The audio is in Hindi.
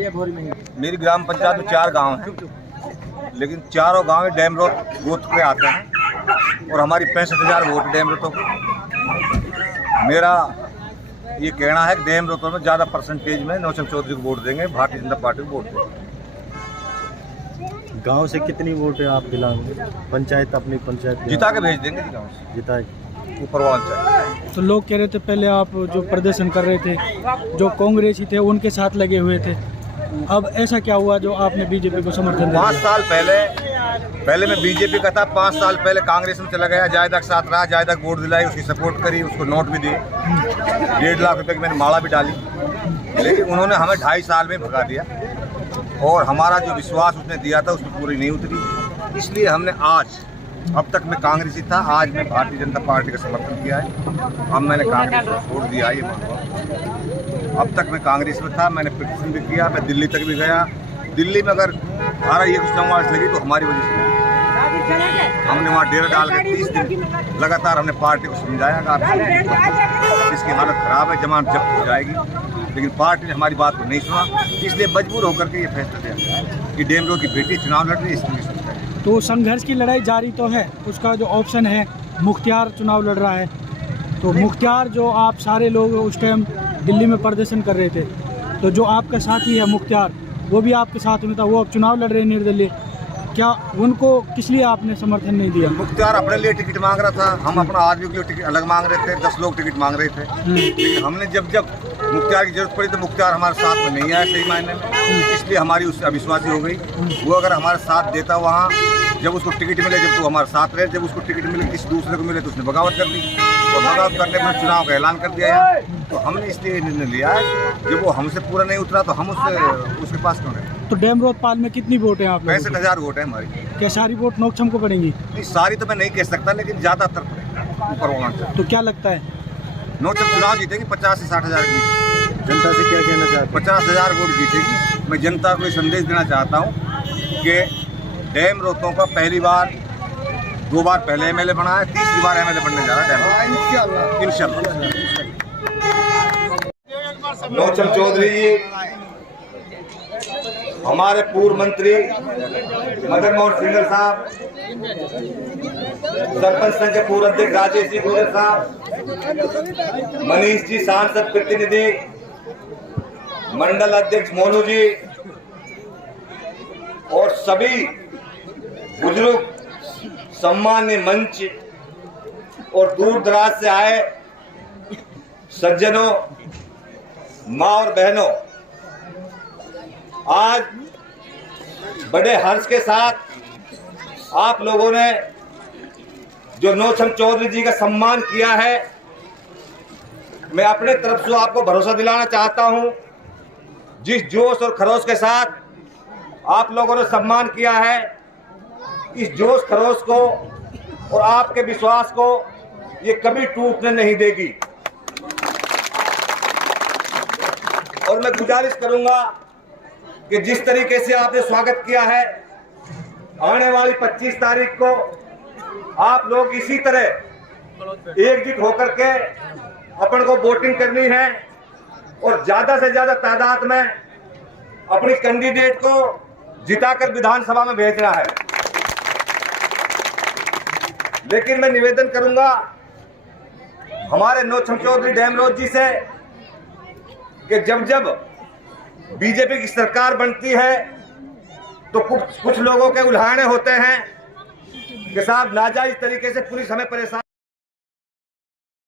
मेरी ग्राम पंचायत में 4 गांव हैं, लेकिन चारों गांव में डेमरोत बूथ पे आते हैं और हमारी 65,000 वोट डेमरोतों को। मेरा ये कहना है कि डेमरोतों में ज़्यादा परसेंटेज में नौचम चौधरी को वोट देंगे, भारतीय जनता पार्टी को वोट देंगे। गांव से कितनी वोट है आप दिलाएंगे? पंचायत अपनी पंचायत जिता के भेज देंगे गाँव से, जिता ऊपर वाला चाहिए। तो लोग कह रहे थे पहले आप जो प्रदर्शन कर रहे थे, जो कांग्रेसी थे उनके साथ लगे हुए थे, अब ऐसा क्या हुआ जो आपने बीजेपी को समर्थन दिया? 5 साल पहले मैं बीजेपी का था, 5 साल पहले कांग्रेस में चला गया, जायदा के साथ रहा, जायदा वोट दिलाई, उसकी सपोर्ट करी, उसको नोट भी दिए, 1.5 लाख रुपए की मैंने माला भी डाली, लेकिन उन्होंने हमें 2.5 साल में भगा दिया और हमारा जो विश्वास उसने दिया था उसमें पूरी नहीं उतरी। इसलिए हमने आज, अब तक मैं कांग्रेसी था, आज मैं भारतीय जनता पार्टी का समर्थन किया है। अब मैंने कांग्रेस को छोड़ दिया है, ये मानूंगा। अब तक मैं कांग्रेस में था, मैंने पिटीशन भी किया, मैं दिल्ली तक भी गया। दिल्ली में अगर 12 चौवालीस लगी तो हमारी वजह से लगी। हमने वहाँ डेरा डाल के 30 दिन लगातार हमने पार्टी को समझाया कि इसकी हालत खराब है, जमानत जब्त हो जाएगी, लेकिन पार्टी ने हमारी बात को नहीं सुना। इसलिए मजबूर होकर के ये फैसला लिया कि डेमरोत की बेटी चुनाव लड़ रही है, इसलिए सुनता है। तो संघर्ष की लड़ाई जारी तो है, उसका जो ऑप्शन है मुख्तियार चुनाव लड़ रहा है, तो मुख्तियार जो आप सारे लोग उस टाइम दिल्ली में प्रदर्शन कर रहे थे, तो जो आपका साथी है मुख्तियार वो भी आपके साथ में था, वो अब चुनाव लड़ रहे हैं निर्दलीय, क्या उनको किस लिए आपने समर्थन नहीं दिया? मुख्तियार अपने लिए टिकट मांग रहा था, हम अपना आदमी के लिए टिकट अलग मांग रहे थे, 10 लोग टिकट मांग रहे थे, लेकिन हमने जब मुख्तियार की जरूरत पड़ी तो मुख्तियार हमारे साथ में नहीं आया सही मायने में, इसलिए हमारी उससे अविश्वासी हो गई। वो अगर हमारे साथ देता वहाँ, जब उसको टिकट मिले, जब तो हमारे साथ रहे, जब उसको टिकट मिले किसी दूसरे को मिले तो उसने बगावत कर दी, और बगावत करने पर चुनाव का ऐलान कर दिया है। तो हमने इसलिए निर्णय लिया है, जब वो हमसे पूरा नहीं उतरा तो हम उसके पास क्यों रहे। तो डेमरोत पाल में कितनी वोट है आप? 65,000 वोट है हमारी। क्या सारी वोट नोकचम को पड़ेंगी? नहीं, सारी तो मैं नहीं कह सकता, लेकिन ज़्यादातर ऊपर होना चाहिए। तो क्या लगता है नोचम चुनाव जीतेगी 50 से 60,000 की। जनता से क्या कहना चाहते हैं? 50,000 वोट जीतेगी। मैं जनता को ये संदेश देना चाहता हूँ कि डेमरोतों का पहली बार 2 बार पहले MLA बना है, 3री बार MLA बनने जा रहा है इंशाल्लाह। नौचम चौधरी जी हमारे पूर्व मंत्री मदन मोहन सिंघल साहब, सरपंच संघ के पूर्व अध्यक्ष राजेश जी गुजर साहब, मनीष जी सांसद प्रतिनिधि, मंडल अध्यक्ष मोनू जी और सभी बुजुर्ग, सम्मान्य मंच और दूर दराज से आए सज्जनों, माँ और बहनों, आज बड़े हर्ष के साथ आप लोगों ने जो नौचम चौधरी जी का सम्मान किया है, मैं अपने तरफ से आपको भरोसा दिलाना चाहता हूं, जिस जोश और खरोश के साथ आप लोगों ने सम्मान किया है, इस जोश खरोश को और आपके विश्वास को ये कभी टूटने नहीं देगी। और मैं गुजारिश करूंगा कि जिस तरीके से आपने स्वागत किया है, आने वाली 25 तारीख को आप लोग इसी तरह एकजुट होकर के अपन को वोटिंग करनी है और ज्यादा से ज्यादा तादाद में अपनी कैंडिडेट को जिताकर विधानसभा में भेजना है। लेकिन मैं निवेदन करूंगा हमारे नौचम चौधरी डेमरोत जी से कि जब बीजेपी की सरकार बनती है तो कुछ लोगों के उल्हाने होते हैं कि साहब नाजायज तरीके से पुलिस हमें परेशान